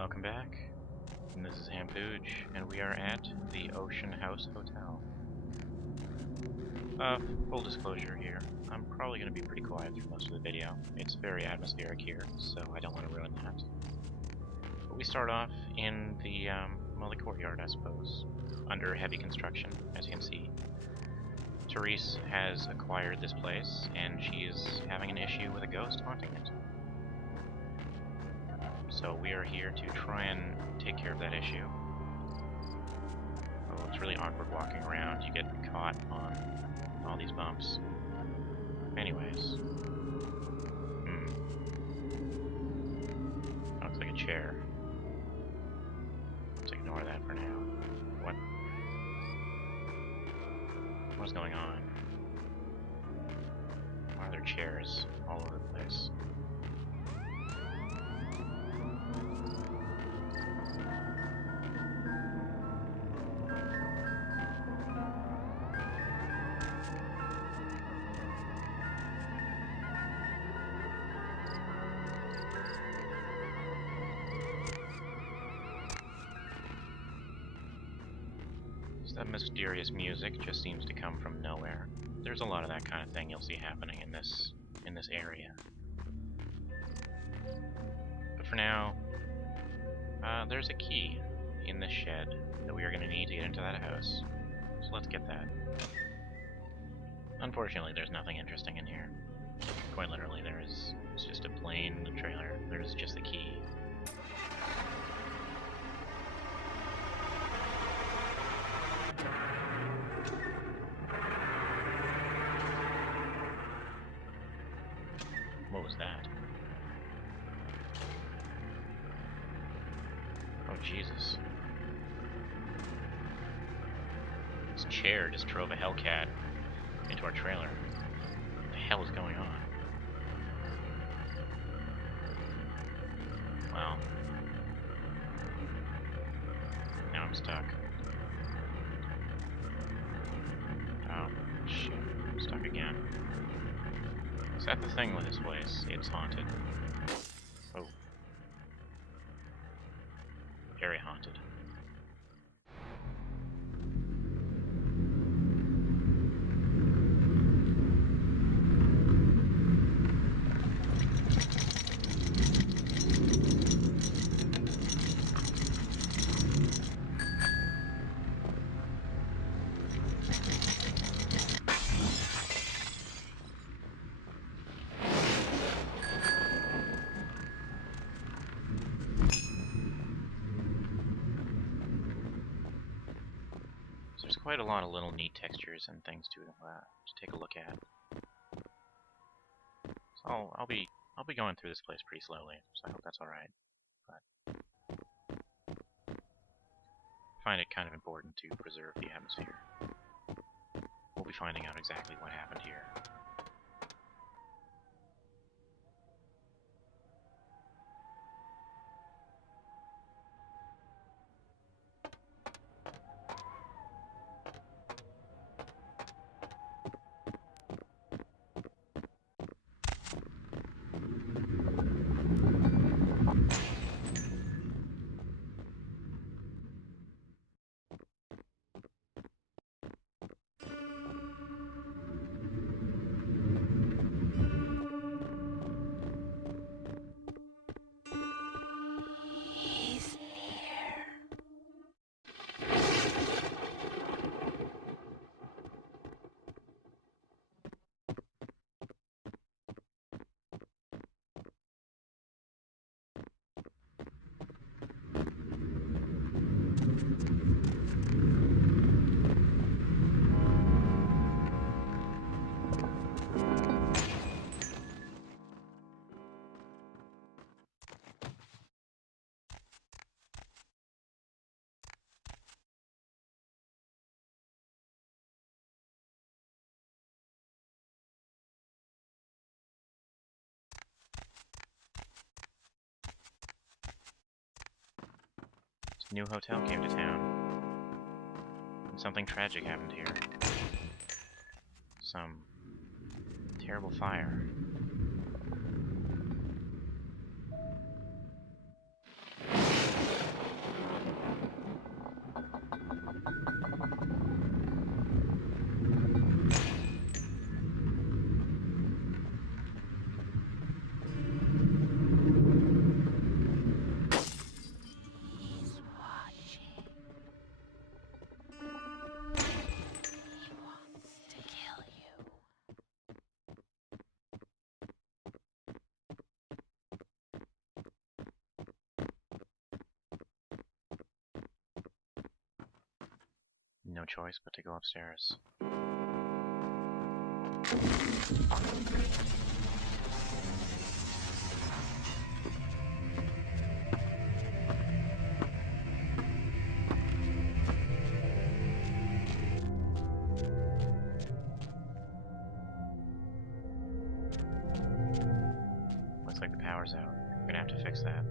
Welcome back. And this is Hampooj, and we are at the Ocean House Hotel. Full disclosure here, I'm probably going to be pretty quiet through most of the video. It's very atmospheric here, so I don't want to ruin that. But we start off in the, the courtyard, I suppose, under heavy construction, as you can see. Therese has acquired this place, and she is having an issue with a ghost haunting it. So we are here to try and take care of that issue. Oh, it's really awkward walking around. You get caught on all these bumps. Anyways. That looks like a chair. Let's ignore that for now. What's going on? Why are there chairs all over the place? That mysterious music just seems to come from nowhere. There's a lot of that kind of thing you'll see happening in this area. But for now, there's a key in this shed that we are going to need to get into that house. So let's get that. Unfortunately, there's nothing interesting in here. Quite literally, it's just a plain trailer. There's just the key. What was that? Oh, Jesus. This chair just drove a Hellcat into our trailer. What the hell is going on? Well. Now I'm stuck. Oh, shit. I'm stuck again. Is that the thing with this place? It's haunted. Oh. Very haunted. There's quite a lot of little neat textures and things to take a look at. So I'll be going through this place pretty slowly, so I hope that's alright. But I find it kind of important to preserve the atmosphere. We'll be finding out exactly what happened here. New hotel came to town, and something tragic happened here. Some terrible fire. no choice but to go upstairs. Looks like the power's out. We're gonna have to fix that.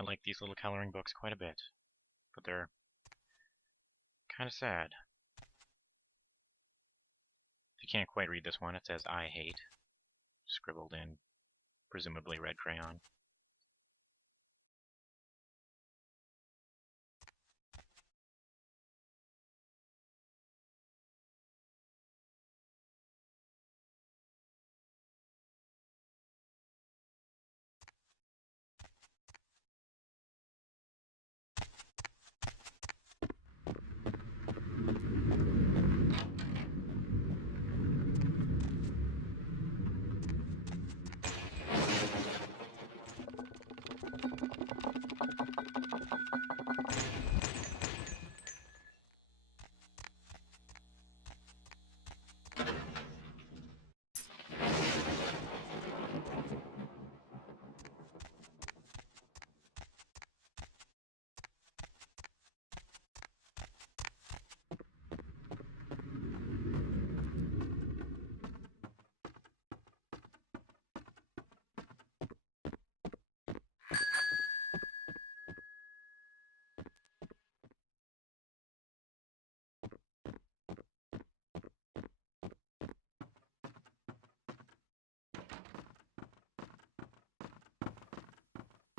I like these little coloring books quite a bit, but they're kind of sad. If you can't quite read this one, it says "I hate," scribbled in presumably red crayon.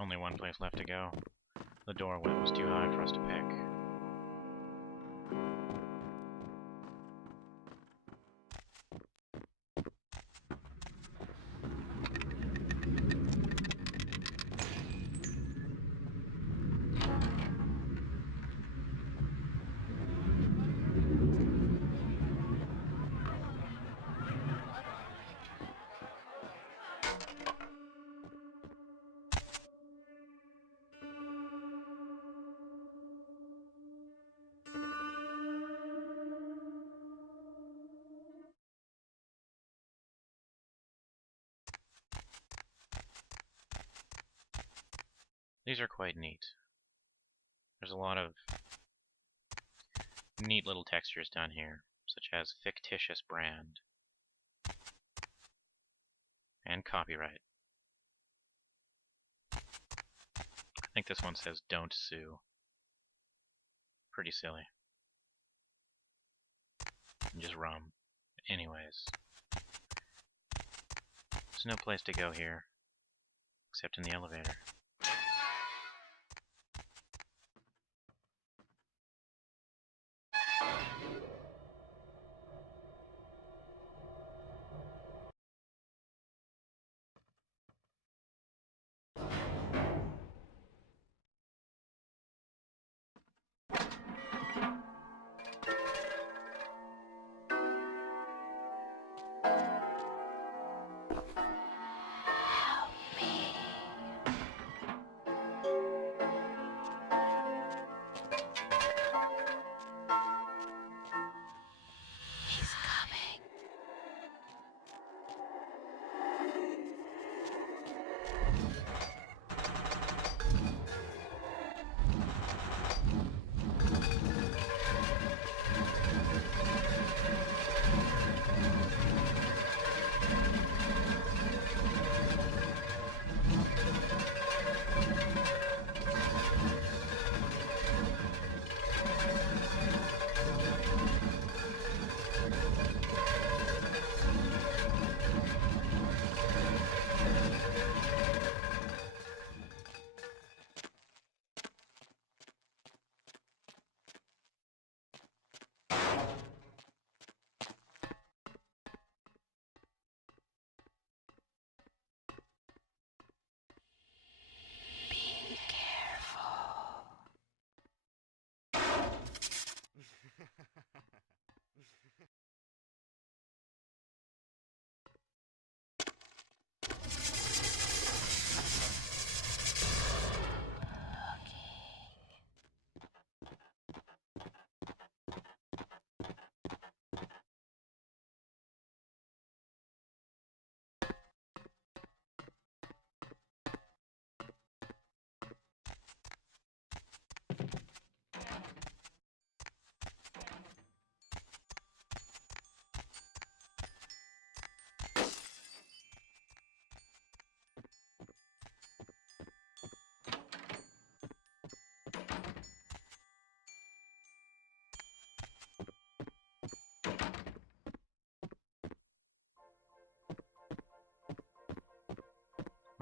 Only one place left to go. The doorway was too high for us to pick. These are quite neat. There's a lot of neat little textures down here, such as fictitious brand and copyright. I think this one says "Don't sue." Pretty silly. And just rum. Anyways, there's no place to go here except in the elevator.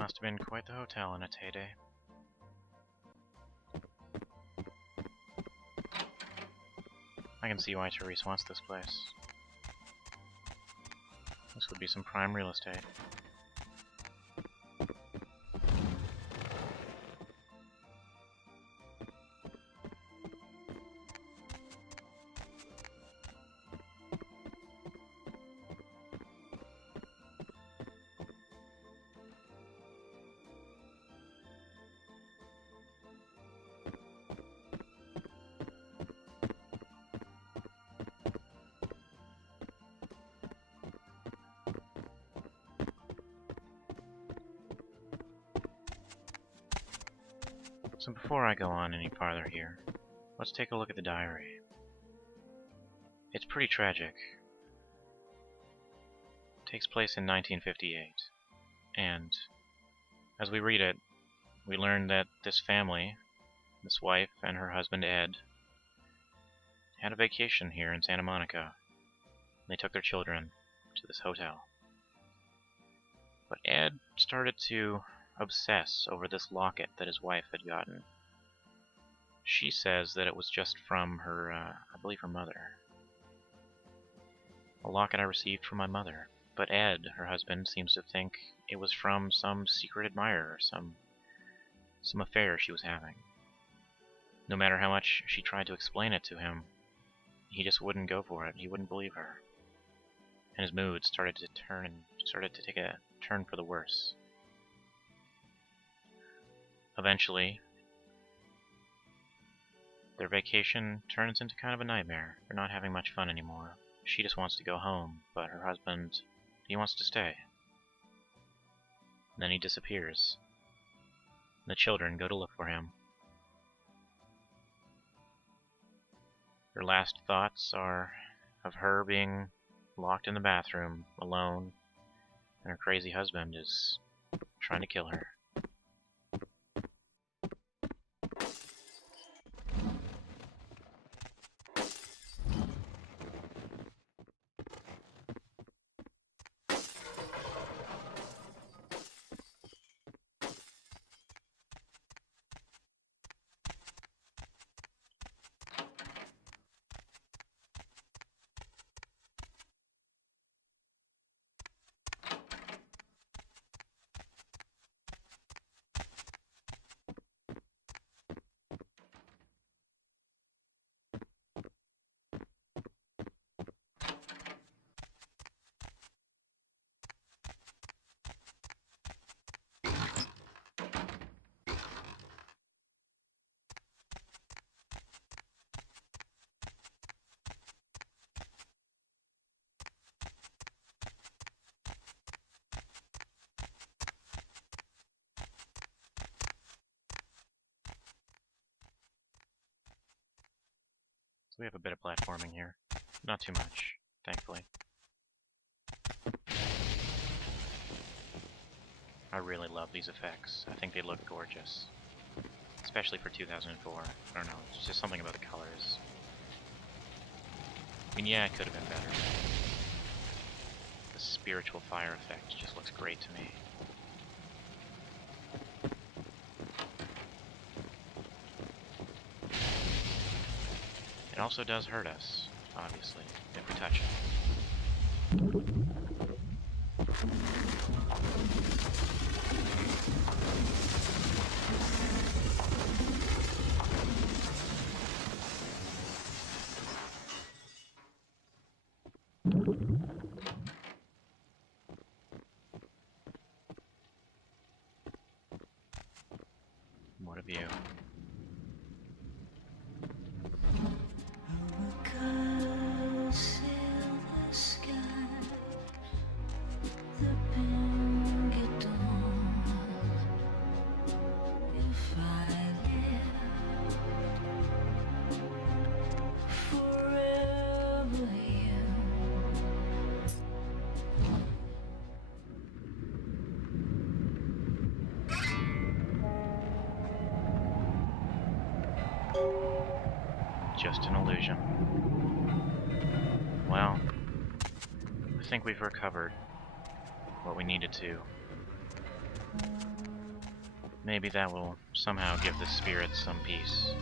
Must have been quite the hotel in its heyday. I can see why Therese wants this place. This would be some prime real estate. So before I go on any farther here, let's take a look at the diary. It's pretty tragic. It takes place in 1958, and as we read it, we learn that this family, this wife and her husband Ed, had a vacation here in Santa Monica. They took their children to this hotel. But Ed started to obsess over this locket that his wife had gotten. She says that it was just from her, I believe her mother. A locket I received from my mother. But Ed, her husband, seems to think it was from some secret admirer, some affair she was having. No matter how much she tried to explain it to him, he just wouldn't go for it. He wouldn't believe her. And his mood started to take a turn for the worse. Eventually, their vacation turns into kind of a nightmare. They're not having much fun anymore. She just wants to go home, but her husband, he wants to stay. And then he disappears. The children go to look for him. Their last thoughts are of her being locked in the bathroom, alone, and her crazy husband is trying to kill her. We have a bit of platforming here. Not too much, thankfully. I really love these effects. I think they look gorgeous. Especially for 2004. I don't know, it's just something about the colors. I mean, yeah, it could have been better. The spiritual fire effect just looks great to me. It also does hurt us, obviously, if we touch it. What a view. Just an illusion. Well, I think we've recovered what we needed to. Maybe that will somehow give the spirits some peace.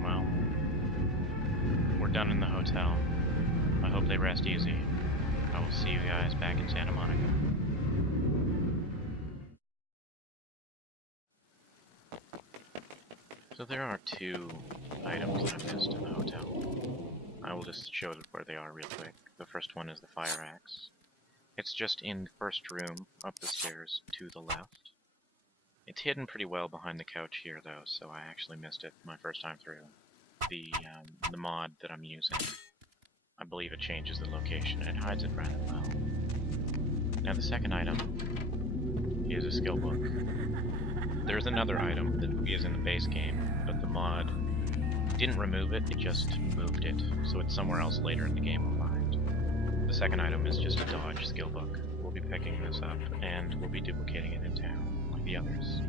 Well, we're done in the hotel. I hope they rest easy. I will see you guys back in Santa Monica. So there are 2 items that I missed in the hotel. I will just show where they are real quick. The first one is the fire axe. It's just in the first room, up the stairs, to the left. It's hidden pretty well behind the couch here, though, so I actually missed it my first time through. The mod that I'm using, I believe it changes the location, and it hides it rather well. Now the second item is a skill book. There's another item that is in the base game, but the mod didn't remove it, it just moved it, so it's somewhere else later in the game we'll find. The second item is just a dodge skill book. We'll be picking this up, and we'll be duplicating it in town, like the others.